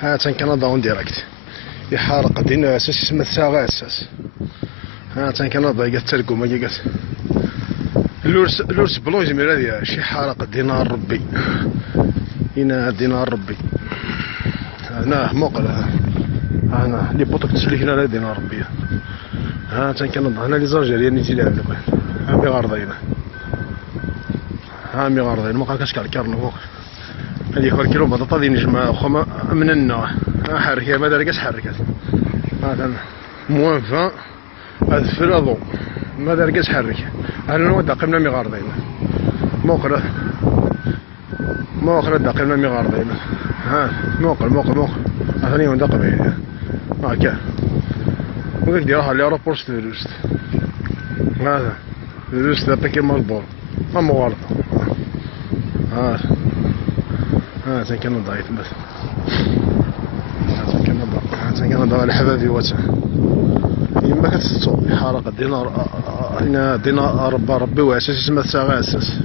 ها كندا اون ديريكت يحارق دينا اساس اسمه ساغا اساس. ها كندا قالت ترقم قالت لورس بلون جميل هذه شي حارق دينار ربي هنا دينار ربي هنا موقل هنا لي بوطك تسلكنا على دينار ربي. ها كندا هنا لي زالجيريان يجي لعب لك ها مي غارضين ها مي غارضين ما كاش كالكارنو فوق هذيك الكيلو بطاطا دي نجمة خما من النوع حركة ما داركاش حركات هذا موان 20 هذا في الأضو ما داركاش حركة هذا نوع داقمنا مي غارضين موقرة داقمنا مي غارضين ها موقر ثاني يوم داقمين هاكا وذاك ديروها لي روبورس فيروست هذا فيروست هذا كيما البور ما مغالطة ها كندا يتمثل كندا الحبابي واتع يما كتسطو حارق دينار هنا دينار ربي واساس اسمه ساغا اساس.